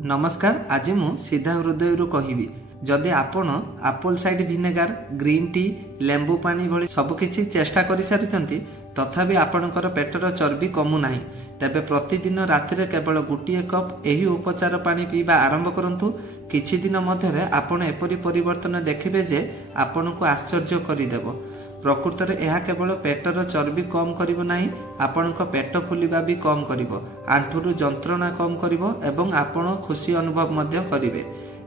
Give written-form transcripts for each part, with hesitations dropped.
नमस्कार। आज मु सीधा हृदय कहबी जदि आपण आप्पल साइड भिनेगार ग्रीन टी लेंबू पानी भली सबकिछि चेष्टा कर सारी तथापि आपणकर पेटर चर्बी कमु नाही तेबे प्रतिदिन रातिर केवल गोटे कप एही उपचार पानी पीवा आरंभ करंतु। किछि दिन मध्यरे आपण एपरि परिवर्तन देखिबे जे आपनको आश्चर्य करिदेबो। प्रकृत में यह केवल पेटर चर्बी कम करिवो नाही, आपणक पेट फुलिबा भी कम करिवो, आंठुरु जंत्रणा कम करिवो एवं आपण खुशी अनुभव मध्य करिवे।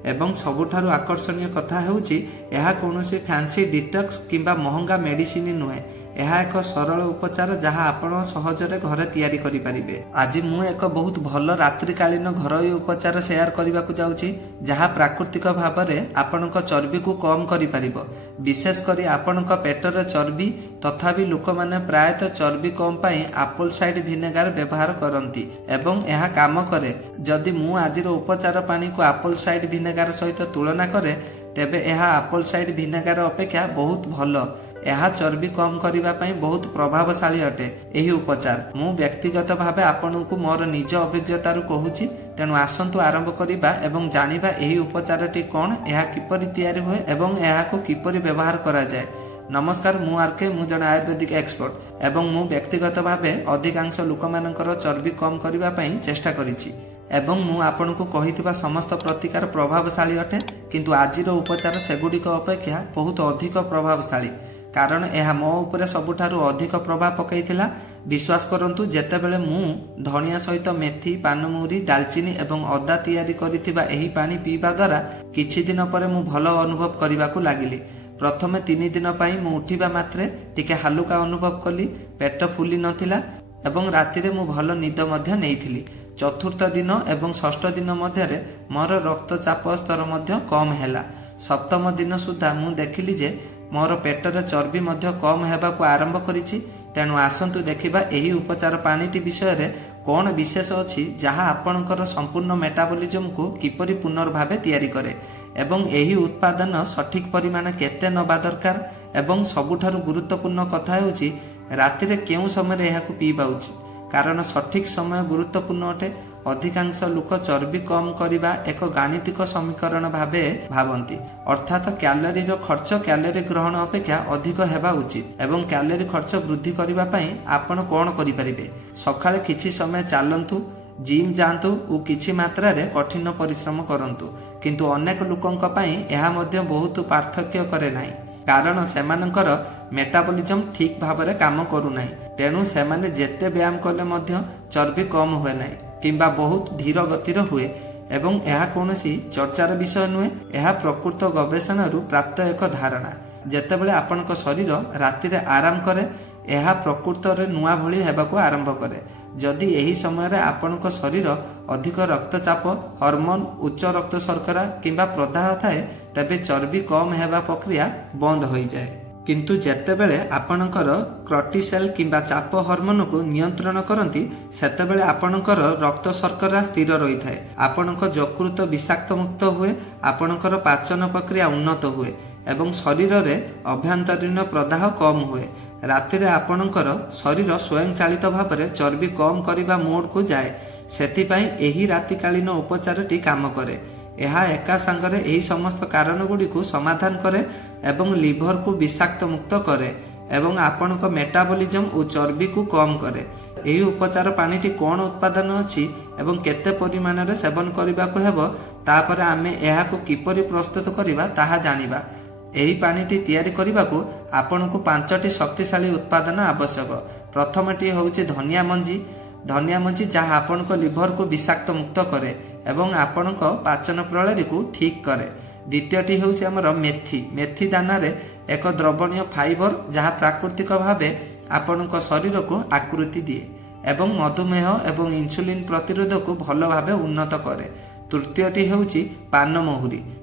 एवं सबुठारु आकर्षणीय कथा हेउची यह कोनोसी फैंसी डिटॉक्स किंबा महंगा मेडिसिन नुहे। यह एक सरल उपचार जहाँ आपण सहजरे घरे तैयारी करि परिबे। आज मु एक बहुत भल रात्रिकालीन घरोई उपचार शेयर करने को जाउची जहाँ प्राकृतिक भाव में आपणक चर्बी को कम करि परिबो। विशेष करी आपणक पेटर चर्बी तथापि लोक माने प्रायतः चर्बी कम पाई आप्पल साइड भिनेगार व्यवहार करती एवं यह काम करे। जदि मु आजिर उपचार पानी को आप्पल साइड भिनेगार सहित तुलना करे तेबे यह आप्पल साइड भिनेगार अपेक्षा बहुत भल। यह चर्बी कम करने पाई बहुत प्रभावशाली अटे। यही उपचार मु व्यक्तिगत भावे आपनकु मोर निज अभिज्ञता कहूची, तेणु आसंतु आरंभ करिबा एवं जानिबा यही उपचारटी कौन, यह किपरि तैयारी हुए एवं यहाको किपरि व्यवहार करा जाए। नमस्कार, मु आरके मु जन आयुर्वेदिक एक्सपर्ट एवं मु व्यक्तिगत भावे अधिकांश लोक मानकर चर्बी कम करबा पई चेष्टा करिछि एवं मु आपनकु कहिथिबा समस्त प्रतिकार प्रभावशाली अटे, किंतु आजिर उपचार सेगुडिक अपेक्षा बहुत अधिक प्रभावशाली कारण यह मो उपरे सबुठारु अधिक प्रभाव पकईथिला। विश्वास करंतु जेतेबेले मु धनिया सहित मेथी पानमहुरी डालचीनी एवं अदा तैयारी करिथिबा एही पानी पीबा द्वारा किछि दिन परे मु भलो अनुभव करिबाकु लागिली। प्रथमे 3 दिन पई मु उठिबा मात्रे टिके हालुका अनुभव कली, पेट फुली नथिला एवं रातिरे मु भलो निद मध्य नेइथिली। चतुर्थ दिन एवं षष्ठ दिन मध्यरे मोर रक्तचाप स्तर मध्य कम हैला। सप्तम दिन सुधा मु देखिली जे मोर पेटर चर्बी मध्य कम हेबाकु आरंभ करिछि। तेणु आसंतु देखिबा एही उपचार पानीटी विषय रे कोन विशेष अछि जहाँ आपणकर संपूर्ण मेटाबॉलिज्म को किपरि पुनर्भावे तैयारी करे एवं एही उत्पादन सठिक परिमाण केते नबा दरकार एवं सबुठारु गुरुत्वपूर्ण कथा हेउछि रातिरे केउ समय एहाकु पीबा उचित, कारण सठिक समय गुरुत्वपूर्ण अटे। अधिकांश लोक चर्बी कम करिबा एक गाणितिक समीकरण भावे भावंती, अर्थात क्यालोरी खर्च क्यालोरी ग्रहण अपेक्षा अधिक हेबा उचित एवं क्यालोरी खर्च वृद्धि करिबा पई आपण कोन करि परिबे। सकाळे किछि समय चालंतु, जिम जांतु और किछि मात्रा रे कठिन परिश्रम करंतु, किंतु अनेक लोकंक पई एहा मध्य बहुत पार्थक्य करे नाही कारण सेमानकर मेटाबॉलिज्म ठीक भाबरे काम करू नाही। तेणु सेमाने जेते व्यायाम कले मध्य चर्बी कम हुए नाही किंबा बहुत धीर गतिर हुए एवं यह कौनसी चर्चार विषय नुहे। यह प्रकृत गवेषणा प्राप्त एक धारणा। जेतेबेले आपनक शरीर रातिरे आराम करे यह प्रकृत रे नुआ भली हेबाकू आरंभ करे। जदि यही समय आपनक शरीर अधिक रक्तचाप, हार्मोन, उच्च रक्त शर्करा किंबा प्रदाह थाए तेबे चर्बी कम हेबा प्रक्रिया बंद हो जाए। किंतु जेतेबेले आपणकर कर्टिसोल किंबा चाप हार्मोन को नियंत्रण करती सेतेबेले आपणकर रक्त शर्करा स्थिर रही थाए, आपणक यकृत विषाक्त मुक्त हुए, आपणकर पाचन प्रक्रिया उन्नत हुए एवं शरीर रे अभ्यंतरीण प्रदाह कम हुए। रातिरे आपणकर शरीर स्वयं चालित भाव में चर्बी कम करने मोड को जाए। सेतिपाई एही रातिकालीन उपचारटी काम करे। यह एका सांगरे एही समस्त कारण गुडी को समाधान करे एवं लिभर को विषाक्त मुक्त करे एवं आपणक मेटाबॉलिज्म और चर्बी को कम करे। एही उपचार पानीटी कौन उत्पादन अछि एवं केते परिमाण रे सेवन करबा को हेबो तापर आमे एहा को किपरि प्रस्तुत करिबा ताहा जानिबा। एही पानीटी तैयारी करबा को आपणको 5टी शक्तिशाली उत्पादन आवश्यक। प्रथमटी होउछि धनिया मंजी जहाँ आपणको लिभर को विषाक्त मुक्त करे एवं आपणक पाचन प्रणाली को ठीक करे। द्वितीयटी होउछि हमर मेथी दाना रे एक द्रवणीय फाइबर जहाँ प्राकृतिक भावे आपणक शरीर को आकृति दिए एवं मधुमेह एवं इंसुलिन प्रतिरोध को भल भावे उन्नत करे। तृतीयटी होउछि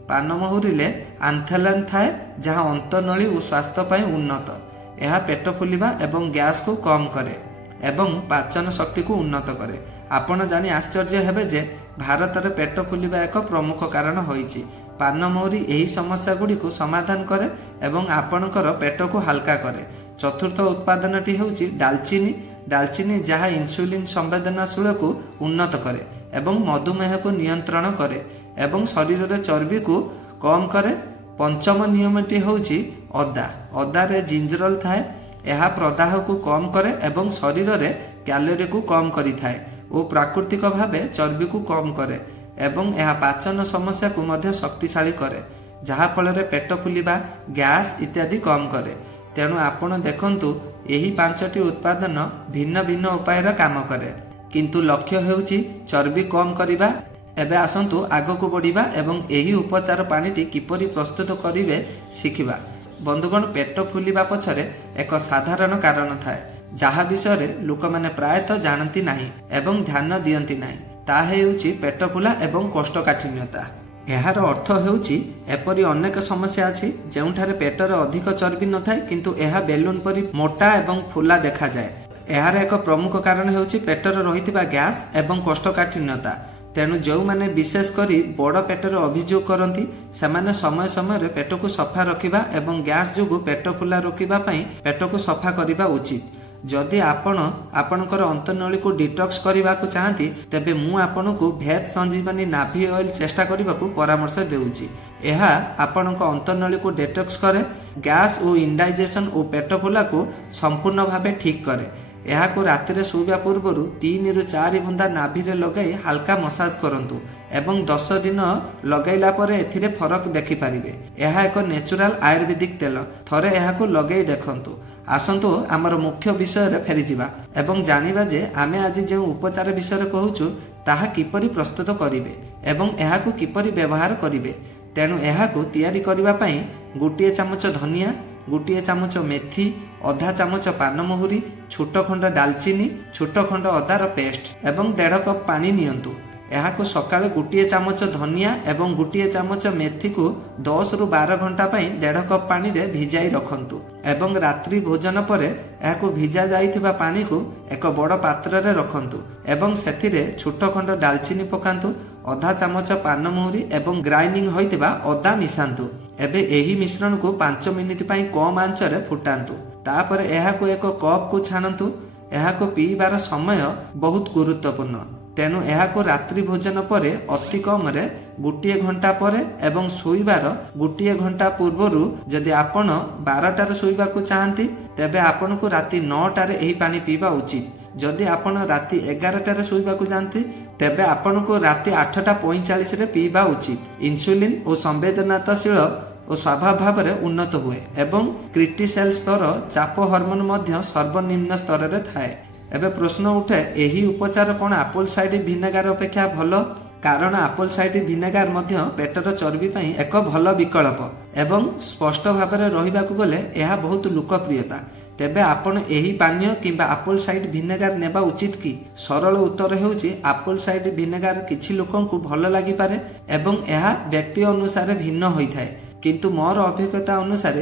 पानमहुरी ले आंथेलान थाए जहाँ अंतनली और स्वास्थ्य पाई उन्नत। यह पेट फुलिबा एवं गैस को कम करे एवं पाचन शक्ति को उन्नत करे। आपण जानी आश्चर्य हेबे जे भारत रे पेट फुलिबा एक प्रमुख कारण होइछि। पानमहुरी एही समस्या गुडी को समाधान करे एवं आपणकर पेट को हल्का करे। चतुर्थ उत्पादनटी होउछि डालचीनी जहाँ इंसुलिन संवेदनशील को उन्नत करे। एवं मधुमेह को नियंत्रण करे एवं शरीर रे चर्बी को कम करे। पंचम नियमटी होउची अदा। अदारे जिंजरल थाए। यह प्रदाह को कम करे एवं शरीर रे कैलोरी को कम करी थाए और प्राकृतिक भावे चर्बी को कम करे एवं यह पाचन समस्या को मध्य शक्तिशाली करे जहाँ फल पेट फुलिबा गैस इत्यादि कम करे। तेणु आपण देखंतु यही 5टी उत्पादन भिन्न भिन्न उपाय काम करे किंतु लक्ष्य हेउची चर्बी कम करिबा। एबे आसंतु आगको बढ़िबा एवं यही उपचार पानीटी किपरि प्रस्तुत करिवे शिखिबा। बंधुगण पेट फुलिबा पछरे एक साधारण कारण थाए जहा विषय लोक माने प्रायतः जानती नाही एवं ध्यान दियंती नाही। ता हेउची पेट फुला एवं कोष्ठकाठिन्यता। एहार अर्थ हेउची एपरि अनेक समस्या अछि जेउठारे पेटर अधिक चर्बी नथाय किंतु एहा बेलून परि मोटा एवं फुला देखा जाय। एहार एक प्रमुख कारण हेउची पेटर रहितबा गैस एवं कोष्ठकाठिन्यता। तेणु जो माने विशेष करी बड़ पेटर अभियोग करती सेमाने समय समय पेट को सफा रखिबा एवं गैस जोगु पेट फुला रोकिबा पई पेट को सफा करिबा उचित। जदि आपणकर अंतनली को डिटॉक्स करने को चाहती तेबे मु आपनकु भेद संजीवनी नाभि ऑयल चेष्टा करने को परामर्श देउची। यह आपणक अंतनली को डिटॉक्स करे, गैस और इंडाइजेशन और पेट फुला को संपूर्ण भावे ठीक करे। यह को राति शोवा पूर्व 3 ରୁ 4 बुंदा नाभि रे लगाई हल्का मसाज करंतु एवं 10 दिन लगैला परे एथिरे फरक देखि पारिबे। यह एक नेचुरल आयुर्वेदिक तेल। थरे यह को लगै देखंतु। आसंतु आमर मुख्य विषय रे फेरी जिबा एवं जानिबा जे आमे आज जे उपचार विषय कहूचु ताहा किपरि प्रस्तुत करिवे एवं यह को किपरि व्यवहार करिवे। तेणु यह को तैयारी करिबा पई 1 चामच धनिया, 1 चामच मेथी, आधा चामच पानमहुरी, छोट खंड डालचीनी, छोट खंड अदार पेस्ट एवं 1.5 कप पानी नियंतु। यह को सकाळे 1 चामच धनिया एवं 1 चामच मेथी को 10 ରୁ 12 घंटा पई 1.5 कप पानी रे भिजाई रखंतु एवं रात्रि भोजन परे यह को भिजा जाइथिबा पानी को एक बड़ पात्र रे रखंतु एवं सेथिरे छोट खंड डालचीनी पकांतु, आधा चामच पानमहुरी एवं ग्राइंडिंग होइतिबा अदा मिसांतु। एबे एही मिश्रण को 5 मिनिट पई कम आंच रे फुटांतु। तापर यह को एक कप को छाणंतु। यह को पीबार समय बहुत गुरुत्वपूर्ण। तेणु यह को रात्रि भोजन परे अति कम रे 1 घंटा परे एवं सोइबार 1 घंटा पूर्वरु जदि आपण 12टार सोइबा को चाहती तेबे आपण को राति 9टारे एही पानी पीबा उचित। जदि आपण राति 11टारे सोइबा को जानती तेबे आपण को राति 8:45 रे पीबा उचित। इंसुलिन और संवेदनशील और स्वाभाविक भाव में उन्नत हुए एवं क्रिटिसेल स्तर चाप हार्मोन मध्य सर्वनिम्न स्तर रे थाए। एबे प्रश्न उठे एही उपचार कोन एप्पल साइडर विनेगार अपेक्षा भलो? कारण एप्पल साइडर विनेगार मध्य पेटर चर्बी पई एक भलो विकल्प एवं स्पष्ट भाव में रहिबाकु गले यह बहुत लोकप्रियता। तेबे आपण एही पानीय किंबा एप्पल साइडर विनेगार नेबा उचित कि? सरल उत्तर हेउची एप्पल साइडर विनेगार किछि लोकंकु भलो लागि पारे एवं यह व्यक्ति अनुसार भिन्न होइथाय किंतु मोर अभिज्ञता अनुसार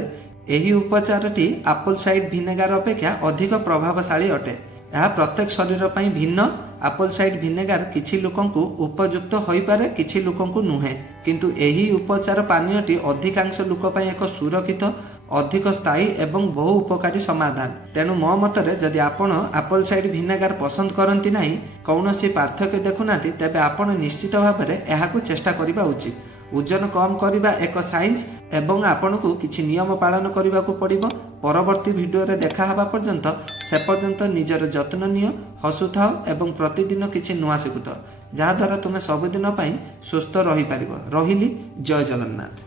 एही उपचारटी एप्पल साइडर विनेगार अपेक्षा अधिक प्रभावशाली अटे। यह प्रत्येक शरीर पई भिन्न। एप्पल साइडर विनेगार किछि लोकंकु उपयुक्त होई पारे, किछि लोकंकु नुहे किंतु एही उपचार पानीयटी अधिकांश लोक पई एक सुरक्षित, अधिक स्थायी एवं बहु उपकारी समाधान। तेणु मो मतरे जदि आपण एप्पल साइडर विनेगार पसंद करंती नाही, कौनसी पार्थक्य देखुनाती तेबे आपण निश्चित भाव में यहाकू चेष्टा करिबा उचित। ओजन कम करबा एक साइंस एवं आपनको किछि नियम पालन करबा को पड़िबो। परवर्ती वीडियो रे देखा हबा पर्यंत से पर्यंत निजर जत्न नियो, हसुथाओ एवं प्रतिदिन किछि नुआ सिखुथाओ जहा द्वारा तुमे सबदिन पई सुस्थ रही पारिबो। रहिली। जय जगन्नाथ।